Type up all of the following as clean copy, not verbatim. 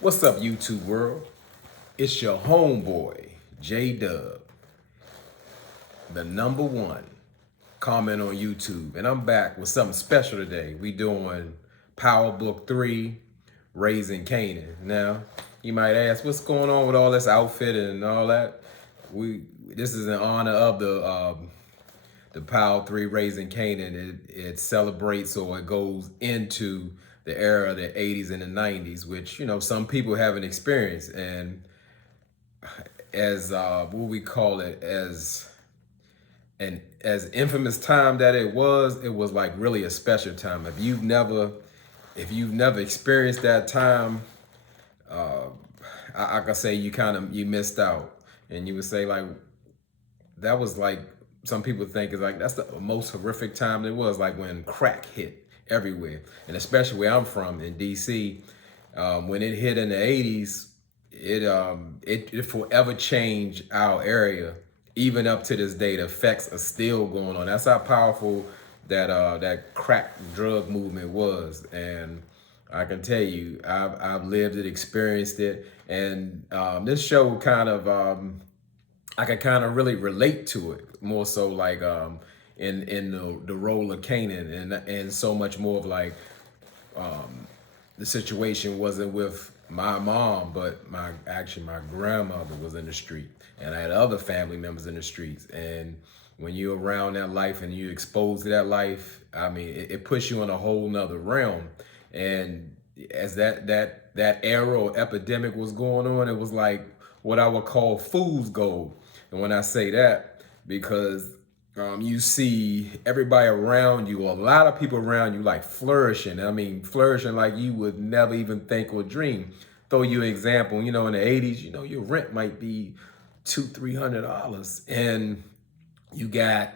What's up, YouTube world? It's your homeboy, J-Dub, the number one comment on YouTube. And I'm back with something special today. We doing Power Book 3, Raising Kanan. Now, you might ask, what's going on with all this outfit and all that? This is in honor of the Power 3 Raising Kanan. It celebrates, or it goes into the era of the 80s and the 90s, which, some people haven't experienced. And as what we call it, as infamous time that it was like really a special time. If you've never experienced that time, I can say you missed out. And you would say, like, that was like, some people think is like that's the most horrific time there was, like when crack hit everywhere. And especially where I'm from in DC, when it hit in the 80s, it forever changed our area. Even up to this day, the effects are still going on. That's how powerful that crack drug movement was. And I can tell you, I've lived it, experienced it. And this show I can kind of really relate to it more so, like in the role of Kanan, and so much more of like, the situation wasn't with my mom, but my grandmother was in the street, and I had other family members in the streets. And when you're around that life and you're exposed to that life, I mean, it puts you in a whole nother realm. And as that era or epidemic was going on, it was like what I would call fool's gold. And when I say that, because you see everybody around you, or a lot of people around you, like flourishing. I mean, flourishing like you would never even think or dream. Throw you an example. In the 80s, your rent might be $200-300, and you got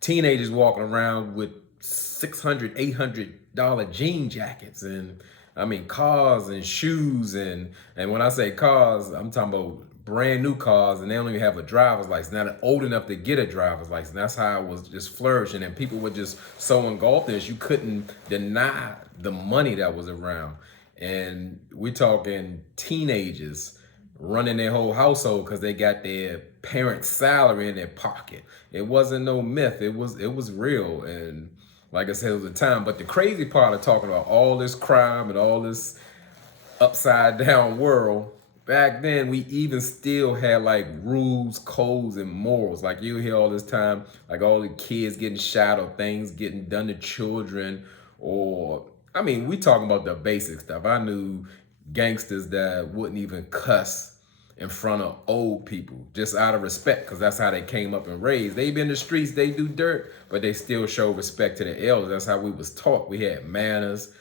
teenagers walking around with $600-800 jean jackets, and I mean cars and shoes, and when I say cars, I'm talking about brand new cars, and they don't even have a driver's license. Not old enough to get a driver's license. That's how it was just flourishing, and people were just so engulfed in this, you couldn't deny the money that was around. And we're talking teenagers running their whole household because they got their parents' salary in their pocket. It wasn't no myth. It was real. And like I said, it was a time. But the crazy part of talking about all this crime and all this upside down world, back then we even still had like rules, codes, and morals. Like you hear all this time, like all the kids getting shot or things getting done to children, or I mean, we talking about the basic stuff. I knew gangsters that wouldn't even cuss in front of old people, just out of respect, because that's how they came up and raised. They been in the streets, they do dirt, but they still show respect to the elders. That's how we was taught. We had manners.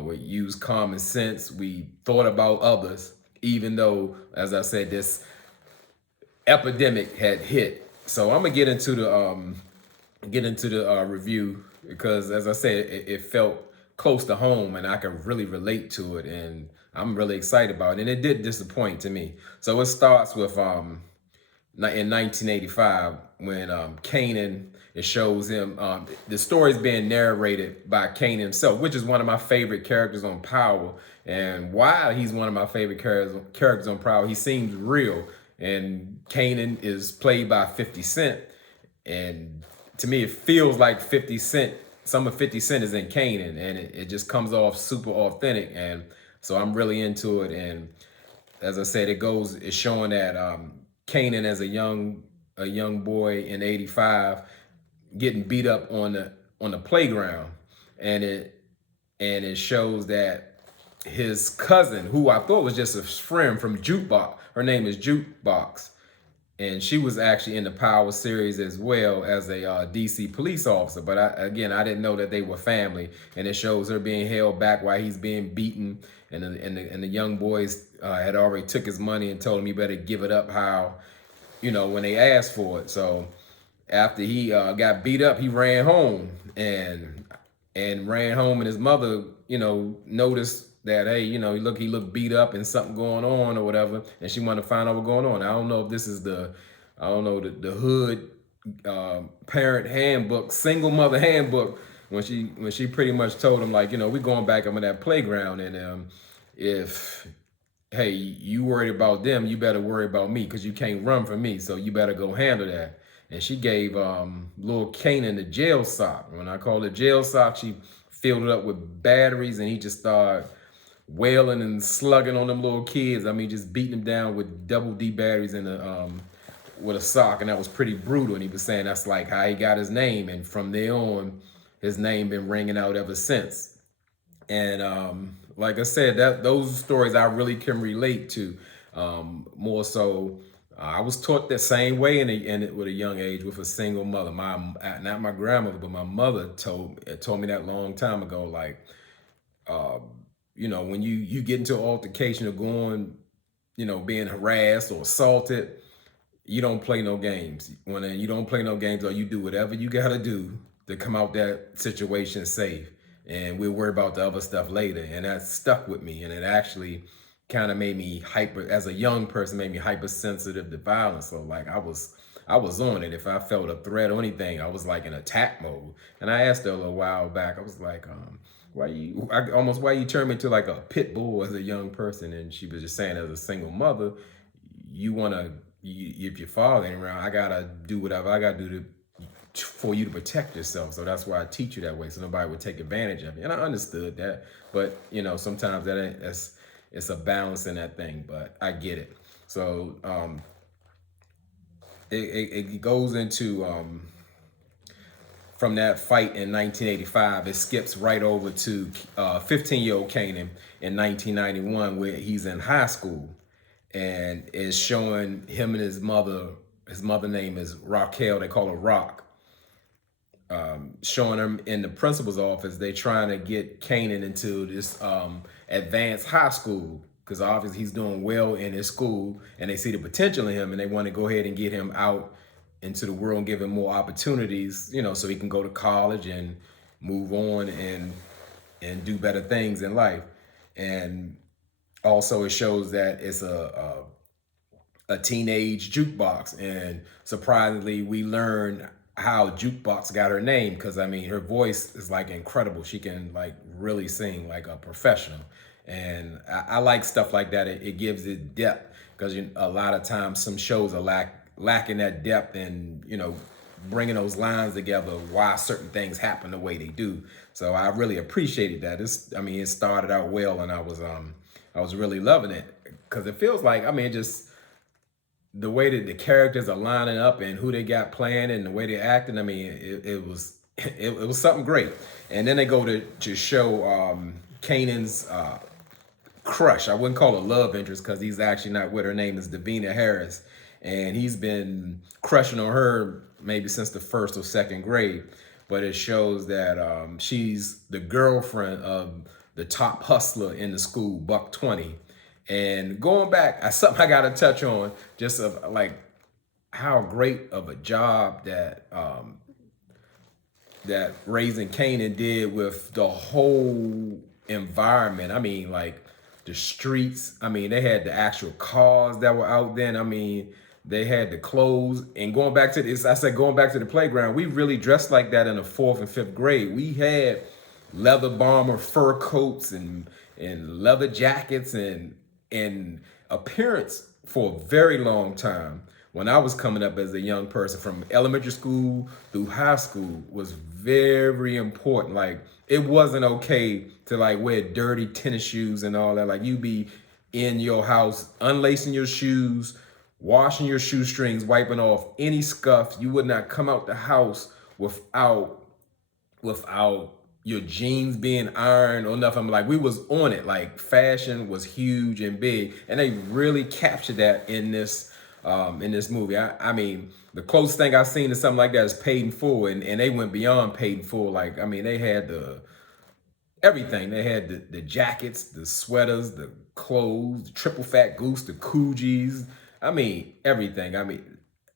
We used common sense. We thought about others, even though, as I said, this epidemic had hit. So I'm gonna get into the review, because, as I said, it felt close to home, and I could really relate to it, and I'm really excited about it. And it did disappoint to me. So it starts with in 1985, when Kanan, it shows him, the story's being narrated by Kanan himself, which is one of my favorite characters on Power. And why he's one of my favorite characters on Power, he seems real. And Kanan is played by 50 Cent. And to me, it feels like 50 Cent, some of 50 Cent is in Kanan, and it just comes off super authentic. And so I'm really into it. And as I said, it's showing that Kanan, as a young boy in '85, getting beat up on the playground, and it shows that his cousin, who I thought was just a friend from Jukebox, her name is Jukebox, and she was actually in the Power series as well as a DC police officer. But I didn't know that they were family, and it shows her being held back while he's being beaten, and the young boys had already took his money and told him he better give it up. How, when they asked for it. So after he got beat up, he ran home and ran home, and his mother, noticed that, hey, he looked beat up and something going on or whatever, and she wanted to find out what's going on. I don't know if this is the hood parent handbook, single mother handbook, when she pretty much told him, like, we're going back up in that playground, and if hey, you worried about them, you better worry about me because you can't run from me. So you better go handle that. And she gave little Kanan the jail sock. When I call it jail sock, she filled it up with batteries and he just started wailing and slugging on them little kids. I mean, just beating them down with double D batteries in a with a sock, and that was pretty brutal. And he was saying that's like how he got his name, and from there on, his name been ringing out ever since. And like I said, that those stories I really can relate to. More so, I was taught the same way with a young age with a single mother. My not my grandmother, but my mother told me that long time ago. Like, uh, when you get into an altercation or going, being harassed or assaulted, you don't play no games. When you don't play no games, or you do whatever you gotta do to come out that situation safe. And we'll worry about the other stuff later. And that stuck with me. And it actually kind of made me as a young person, made me hypersensitive to violence. So like I was on it. If I felt a threat or anything, I was like in attack mode. And I asked her a little while back, I was like, why you turn me to like a pit bull as a young person? And she was just saying, as a single mother, you want to, if your father ain't around, I gotta do whatever I gotta do for you to protect yourself. So that's why I teach you that way, so nobody would take advantage of you. And I understood that, but sometimes it's a balance in that thing. But I get it. So it goes into from that fight in 1985, it skips right over to 15-year-old Kanan in 1991, where he's in high school, and is showing him and his mother. His mother name is Raquel. They call her Rock. Showing him in the principal's office. They trying to get Kanan into this advanced high school because obviously he's doing well in his school, and they see the potential in him, and they want to go ahead and get him out into the world and give him more opportunities, so he can go to college and move on and do better things in life. And also it shows that it's a teenage jukebox, and surprisingly we learn how jukebox got her name, because I mean her voice is like incredible. She can like really sing like a professional, and I like stuff like that. It gives it depth, because a lot of times some shows are lacking that depth, and bringing those lines together, why certain things happen the way they do. So I really appreciated that. It started out well, and I was really loving it, because it feels like, just the way that the characters are lining up and who they got playing and the way they're acting. It was it was something great. And then they go to show Kanan's crush. I wouldn't call her love interest, because he's actually not with her. Name is Davina Harris, and he's been crushing on her maybe since the first or second grade. But it shows that she's the girlfriend of the top hustler in the school, Buck 20. And going back, something I got to touch on, just of like how great of a job that Raising Kanan did with the whole environment. Like the streets. They had the actual cars that were out then. They had the clothes. And going back to this, I said going back to the playground, we really dressed like that in the 4th and 5th grade. We had leather bomber fur coats and leather jackets and appearance for a very long time. When I was coming up as a young person, from elementary school through high school, was very important. Like, it wasn't okay to like wear dirty tennis shoes and all that. Like, you be in your house unlacing your shoes, washing your shoestrings, wiping off any scuff. You would not come out the house without your jeans being ironed or nothing. Like, we was on it. Like, fashion was huge and big, and they really captured that in this movie. The closest thing I've seen to something like that is Paid in Full, and they went beyond Paid in Full. Like, they had everything. They had the jackets, the sweaters, the clothes, the triple fat goose, the Coogis. Everything.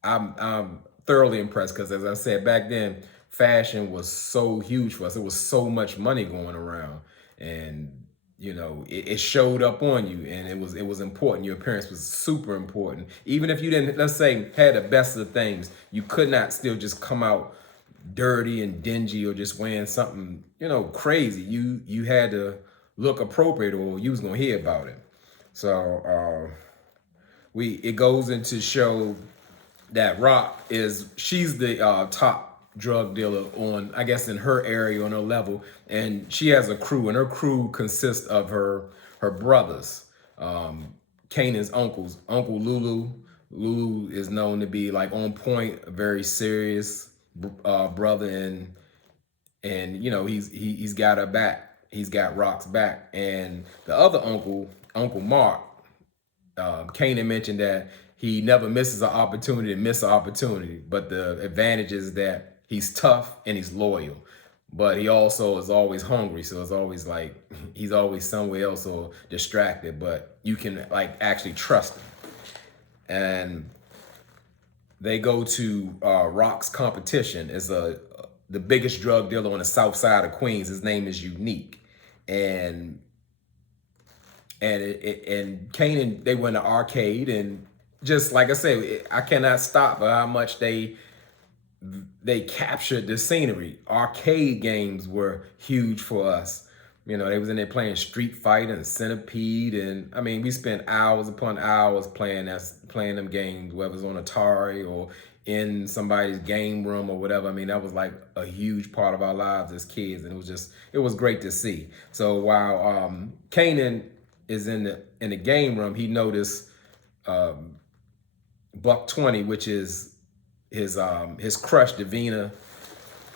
I'm thoroughly impressed, because as I said, back then fashion was so huge for us. It was so much money going around, and it showed up on you, and it was important. Your appearance was super important. Even if you didn't, let's say, had the best of the things, you could not still just come out dirty and dingy or just wearing something crazy. You had to look appropriate, or you was gonna hear about it. So we it goes into show that she's the top drug dealer on, I guess, in her area, on her level, and she has a crew, and her crew consists of her brothers, Kanan's uncles. Uncle Lulu. Lulu is known to be like on point, a very serious brother, and he's got her back. He's got Rock's back, and the other uncle, Uncle Mark. Kanan mentioned that he never misses an opportunity to miss an opportunity, but the advantage is that he's tough and he's loyal, but he also is always hungry. So it's always like he's always somewhere else or distracted, but you can like actually trust him. And they go to Rock's competition. Is the biggest drug dealer on the south side of Queens. His name is Unique, and and Kanan, they went to arcade, and just like I said, I cannot stop how much they captured the scenery. Arcade games were huge for us. They was in there playing Street Fighter and Centipede, and I mean, we spent hours upon hours playing them games, whether it's on Atari or in somebody's game room or whatever. I mean, that was like a huge part of our lives as kids, and it was great to see. So while Kanan is in the game room, he noticed Buck 20, which is his crush,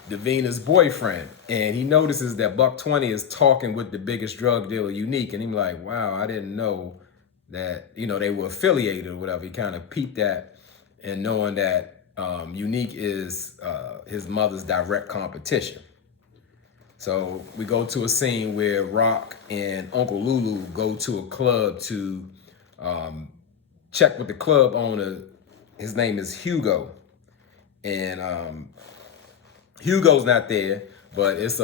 Davina's boyfriend, and he notices that Buck 20 is talking with the biggest drug dealer, Unique, and he's like, wow, I didn't know that they were affiliated or whatever. He kind of peeped that, and knowing that Unique is his mother's direct competition. So we go to a scene where Rock and Uncle Lulu go to a club to check with the club owner. His name is Hugo, and Hugo's not there, but it's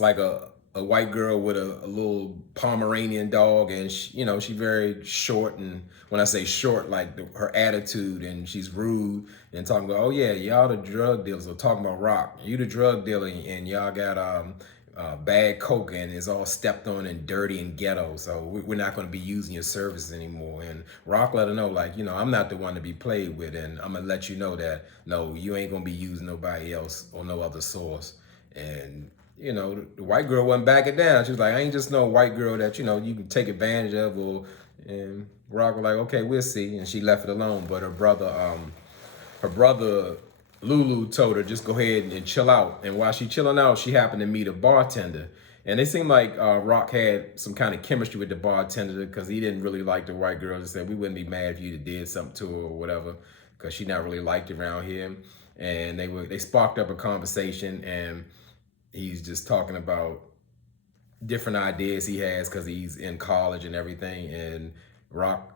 like a white girl with a little Pomeranian dog, and she's very short, and when I say short, like her attitude, and she's rude and talking about, oh yeah, y'all the drug dealers, or talking about Rock, you the drug dealer, and y'all got bad coke, and it's all stepped on and dirty and ghetto, so we're not going to be using your services anymore. And Rock let her know, like, I'm not the one to be played with, and I'm gonna let you know that no, you ain't gonna be using nobody else or no other source. And the white girl wasn't backing down. She was like, I ain't just no white girl that you can take advantage of. And Rock was like, okay, we'll see, and she left it alone. But her brother Lulu told her just go ahead and chill out. And while she chilling out, she happened to meet a bartender. And it seemed like Rock had some kind of chemistry with the bartender, because he didn't really like the white girl. He said, we wouldn't be mad if you did something to her or whatever, because she not really liked around here. And they sparked up a conversation, and he's just talking about different ideas he has because he's in college and everything. And Rock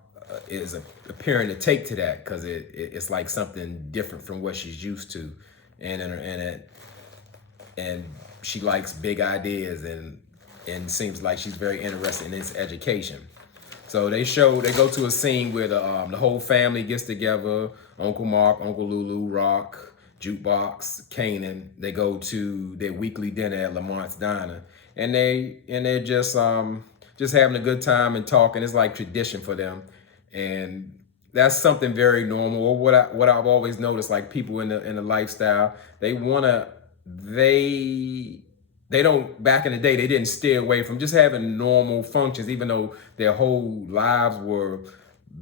is appearing to take to that, because it's like something different from what she's used to, and she likes big ideas, and seems like she's very interested in his education. So they go to a scene where the whole family gets together. Uncle Mark, Uncle Lulu, Rock, Jukebox, Kanan. They go to their weekly dinner at Lamont's Diner, and they're just having a good time and talking. It's like tradition for them, and that's something very normal. Or what I've always noticed, like people in the lifestyle, they don't, back in the day, they didn't stay away from just having normal functions, even though their whole lives were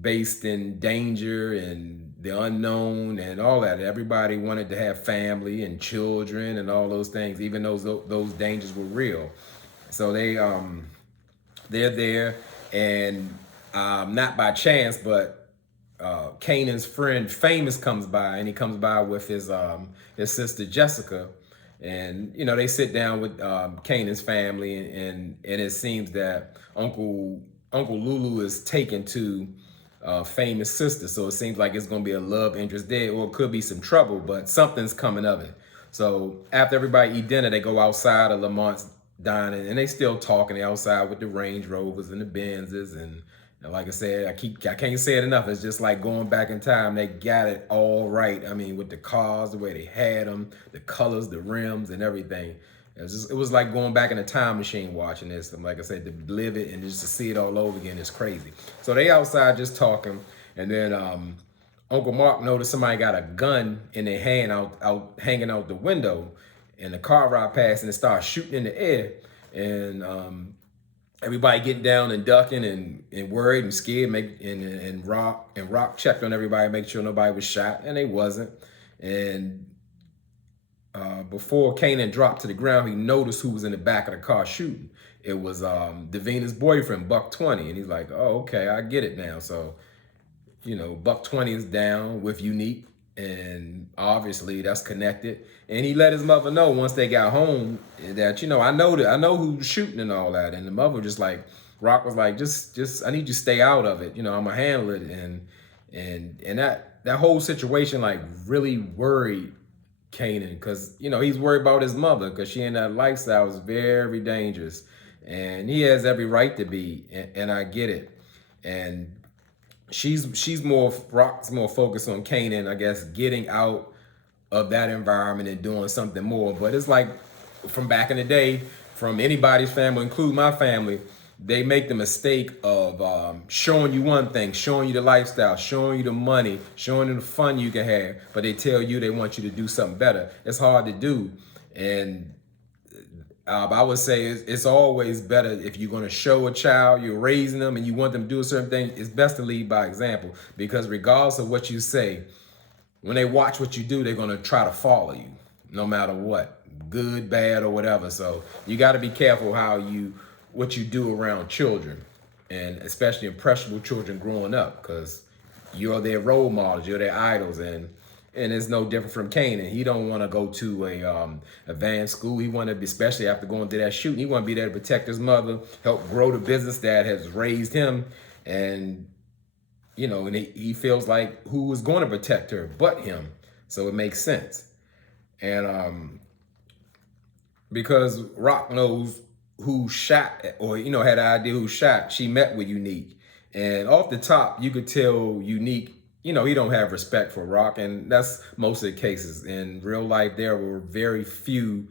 based in danger and the unknown and all that. Everybody wanted to have family and children and all those things, even though those dangers were real. So they're there, and not by chance, but Kanan's friend Famous comes by, and he comes by with his sister Jessica, and they sit down with Kanan's family, and it seems that Uncle Lulu is taken to Famous sister, so it seems like it's gonna be a love interest there, or it could be some trouble, but something's coming of it. So after everybody eat dinner, they go outside of Lamont's Diner, and they still talking. They outside with the Range Rovers and the Benzes, and like I said, I can't say it enough. It's just like going back in time. They got it all right. I mean, with the cars, the way they had them, the colors, the rims, and everything. It was like going back in a time machine watching this. And like I said, to live it and just to see it all over again is crazy. So they outside just talking, and then Uncle Mark noticed somebody got a gun in their hand out hanging out the window, and the car ride past and it started shooting in the air, and everybody getting down and ducking and worried and scared. And Rock checked on everybody, make sure nobody was shot, and they wasn't. And before Kanan dropped to the ground, he noticed who was in the back of the car shooting. It was Davina's boyfriend, Buck 20, and he's like, "Oh, okay, I get it now." So, Buck 20 is down with Unique, and obviously that's connected. And he let his mother know once they got home that, I know who's shooting and all that. And the mother just like, Rock was like, just I need you to stay out of it. I'm gonna handle it. And that whole situation like really worried Kanan, because he's worried about his mother, because she in that lifestyle is very dangerous, and he has every right to be, and I get it. And Rock's more focused on Kanan, I guess, getting out of that environment and doing something more. But it's like from back in the day, from anybody's family, including my family, they make the mistake of showing you one thing, showing you the lifestyle, showing you the money, showing you the fun you can have, but they tell you they want you to do something better. It's hard to do. And I would say it's always better if you're going to show a child, you're raising them, and you want them to do a certain thing, it's best to lead by example. Because regardless of what you say, when they watch what you do, they're going to try to follow you, no matter what, good, bad, or whatever. So you got to be careful what you do around children, and especially impressionable children growing up, because you're their role models, you're their idols, and it's no different from Kanan. He don't want to go to a advanced school. He want to be, especially after going through that shooting, he want to be there to protect his mother, help grow the business that has raised him, and and he feels like who is going to protect her but him. So it makes sense. And because Rock knows who shot, or had an idea who shot, she met with Unique, and off the top you could tell Unique, he don't have respect for Rock, and that's most of the cases. In real life, there were very few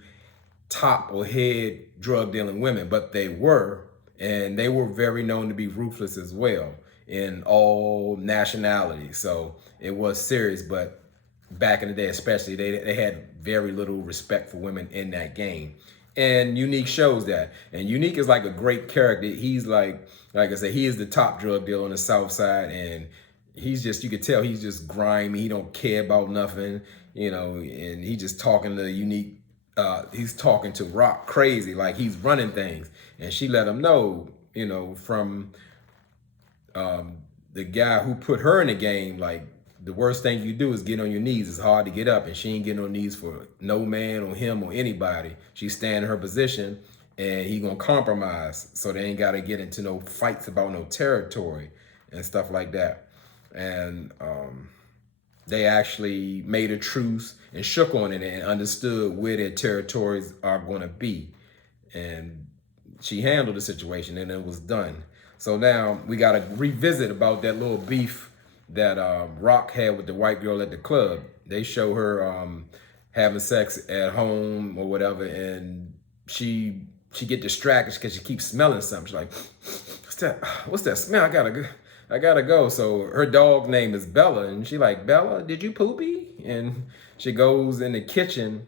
top or head drug dealing women, but they were, and they were very known to be ruthless as well in all nationalities. So it was serious, but back in the day especially, they had very little respect for women in that game. And Unique shows that. And Unique is like a great character. He's like I said, he is the top drug dealer on the South Side, and he's just, you could tell he's just grimy. He don't care about nothing, and he just talking to Unique. He's talking to Rock crazy, like he's running things. And she let him know, from the guy who put her in the game, like, the worst thing you do is get on your knees. It's hard to get up, and she ain't getting on knees for no man or him or anybody. She's staying in her position, and he gonna compromise, so they ain't gotta get into no fights about no territory and stuff like that. And they actually made a truce and shook on it and understood where their territories are gonna be. And she handled the situation, and it was done. So now we gotta revisit about that little beef that Rock had with the white girl at the club. They show her having sex at home or whatever, and she get distracted because she keeps smelling something. She's like, what's that smell? I gotta go. So her dog name is Bella, and she like, Bella, did you poopy? And she goes in the kitchen,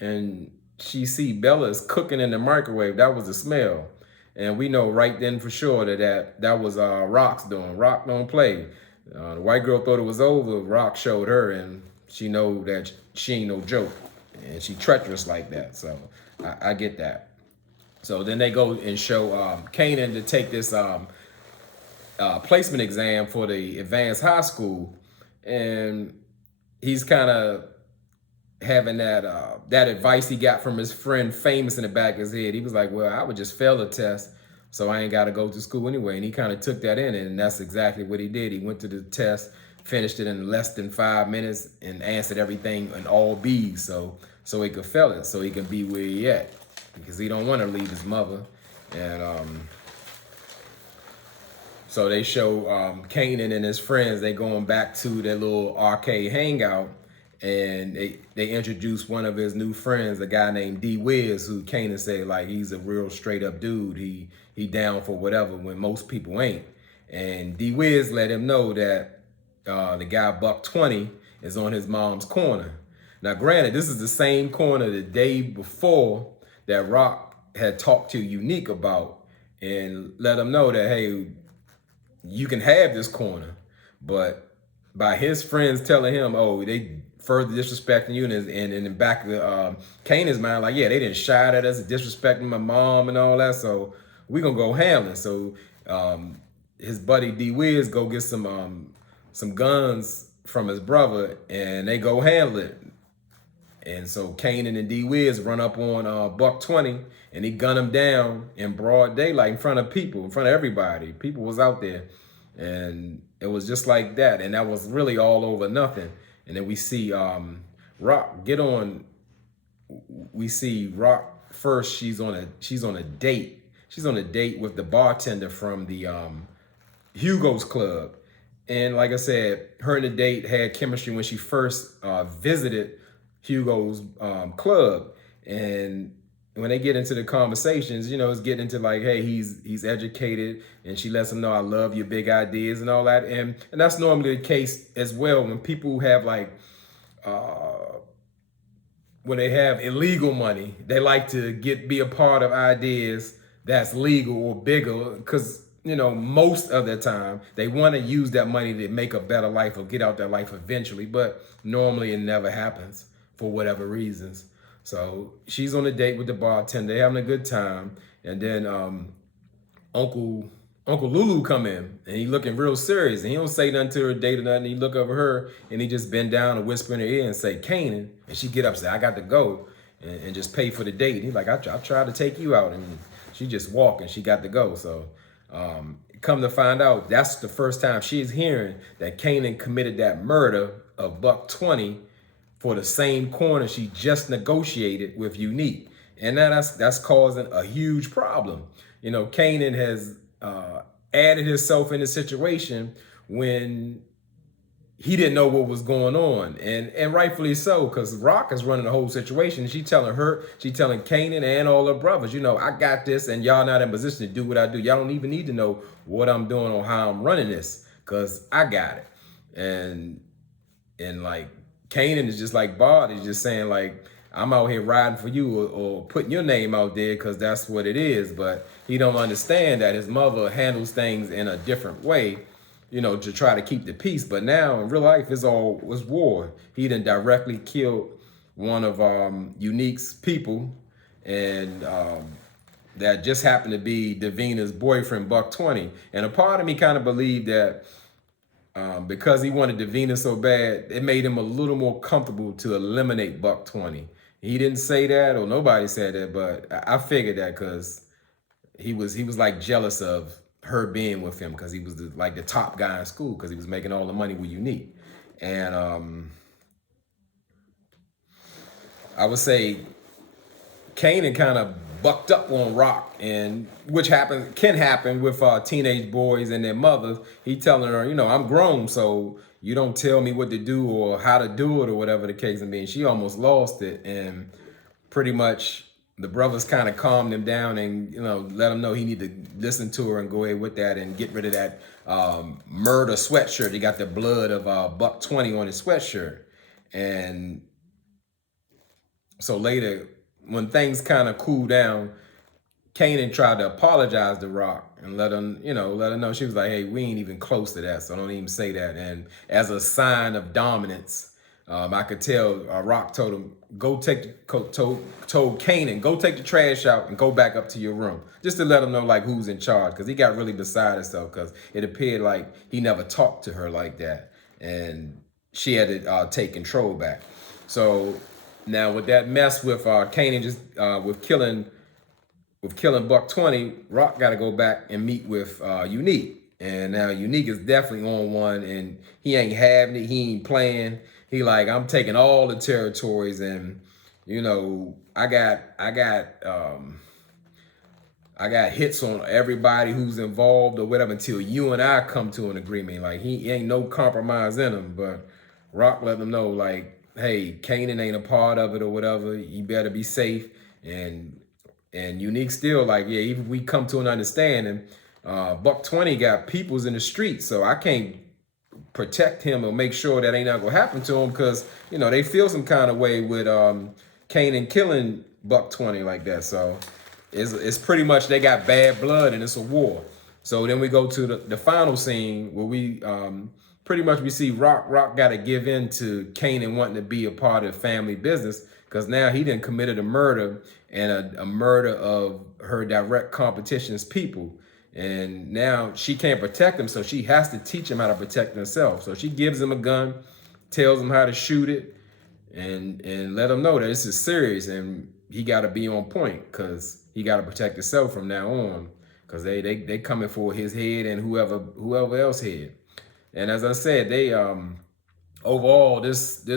and she see Bella is cooking in the microwave. That was the smell. And we know right then for sure that was Rock's doing. Rock don't play. The white girl thought it was over. Rock showed her, and she know that she ain't no joke, and she treacherous like that. So I get that. So then they go and show Kanan to take this placement exam for the advanced high school, and he's kind of having that advice he got from his friend Famous in the back of his head. He was like, well, I would just fail the test, so I ain't got to go to school anyway. And he kind of took that in, and that's exactly what he did. He went to the test, finished it in less than 5 minutes, and answered everything in all B's, so he could fail it, so he can be where he at, because he don't want to leave his mother. And so they show Kanan and his friends, they going back to their little arcade hangout, and they introduced one of his new friends, a guy named D Wiz, who Kanan said like he's a real straight up dude. He down for whatever when most people ain't. And D Wiz let him know that the guy Buck 20 is on his mom's corner. Now, granted, this is the same corner the day before that Rock had talked to Unique about and let him know that, hey, you can have this corner. But by his friends telling him, oh, they further disrespecting you, and in the back of Kanan's mind, like, yeah, they didn't shout at us, disrespecting my mom and all that, so we gonna go handle it. So his buddy D Wiz go get some guns from his brother, and they go handle it. And so Kanan and D Wiz run up on Buck 20, and he gunned him down in broad daylight in front of people, in front of everybody. People was out there, and it was just like that. And that was really all over nothing. And then we see Rock get on. We see Rock first. She's on a date. She's on a date with the bartender from the Hugo's Club. And like I said, her and the date had chemistry when she first visited Hugo's club. And when they get into the conversations, you know, it's getting into like, hey, he's educated, and she lets him know, I love your big ideas and all that. And that's normally the case as well when people have like, when they have illegal money, they like to be a part of ideas that's legal or bigger, because you know, most of the time they want to use that money to make a better life or get out their life eventually, but normally it never happens for whatever reasons. So she's on a date with the bartender, they're having a good time, and then Uncle Lulu come in, and he looking real serious, and he don't say nothing to her date or nothing. He look over her, and he just bend down and whisper in her ear and say, Kanan, and she get up and say, I got to go, and just pay for the date. And he's like, I tried to take you out, and she just walked, and she got to go. So come to find out, that's the first time she's hearing that Kanan committed that murder of Buck 20 for the same corner she just negotiated with Unique. And now that's causing a huge problem. You know, Kanan has added himself in the situation when he didn't know what was going on, and rightfully so, because Rock is running the whole situation. She telling Kanan and all her brothers, you know, I got this, and y'all not in position to do what I do. Y'all don't even need to know what I'm doing or how I'm running this, because I got it. And like Kanan is just like Bart, is just saying like, I'm out here riding for you, or putting your name out there because that's what it is. But he don't understand that his mother handles things in a different way, you know, to try to keep the peace. But now in real life, it's war. He done directly killed one of Unique's people, and that just happened to be Davina's boyfriend, Buck 20. And a part of me kind of believed that because he wanted Davina so bad, it made him a little more comfortable to eliminate Buck 20. He didn't say that, or nobody said that, but I figured that because he was like jealous of her being with him, because he was like the top guy in school, because he was making all the money with Unique. And I would say Kanan kind of bucked up on Rock, and which can happen with teenage boys and their mothers. He telling her, you know, I'm grown, so you don't tell me what to do or how to do it or whatever the case may be. And she almost lost it, and pretty much the brothers kind of calmed him down and, you know, let him know he need to listen to her and go ahead with that and get rid of that murder sweatshirt. He got the blood of Buck 20 on his sweatshirt. And so later, when things kind of cooled down, Kanan tried to apologize to Rock and let her know. She was like, hey, we ain't even close to that, so don't even say that. And as a sign of dominance, I could tell Rock told him, told Kanan, go take the trash out and go back up to your room, just to let him know like who's in charge, because he got really beside himself, because it appeared like he never talked to her like that, and she had to take control back. So now with that mess with Kanan just with killing Buck 20, Rock got to go back and meet with Unique. And now Unique is definitely on one, and he ain't having it. He ain't playing. He like, I'm taking all the territories, and you know, I got hits on everybody who's involved or whatever until you and I come to an agreement. Like he ain't no compromise in him. But Rock let them know like, hey, Kanan ain't a part of it or whatever. You better be safe. And Unique still like, yeah, even we come to an understanding. Buck 20 got peoples in the streets, so I can't protect him or make sure that ain't not gonna happen to him because they feel some kind of way with Kanan killing Buck 20 like that. So it's pretty much they got bad blood and it's a war. So then we go to the final scene where we pretty much we see Rock got to give in to Kanan wanting to be a part of the family business because now he done committed a murder and a murder of her direct competition's people. And now she can't protect him, so she has to teach him how to protect himself. So she gives him a gun, tells him how to shoot it, and let him know that this is serious and he got to be on point because he got to protect himself from now on because they coming for his head and whoever else head. And as I said, they overall this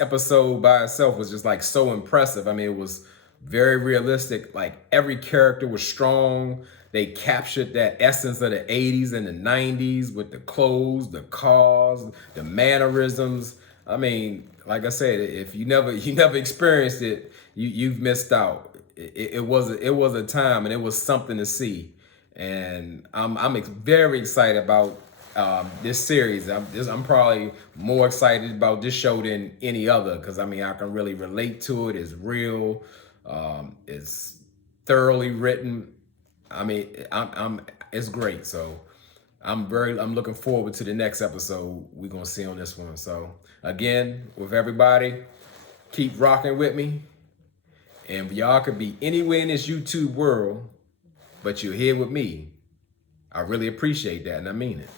episode by itself was just like so impressive. I mean, it was very realistic. Like every character was strong. They captured that essence of the 80s and the 90s with the clothes, the cars, the mannerisms. I mean, like I said, if you never experienced it, you've missed out. It was a time and it was something to see. And I'm very excited about this series. I'm probably more excited about this show than any other because I mean I can really relate to it. It's real. It's thoroughly written. I mean, it's great. So I'm looking forward to the next episode we're gonna see on this one. So again, with everybody, keep rocking with me. And y'all could be anywhere in this YouTube world, but you're here with me. I really appreciate that, and I mean it.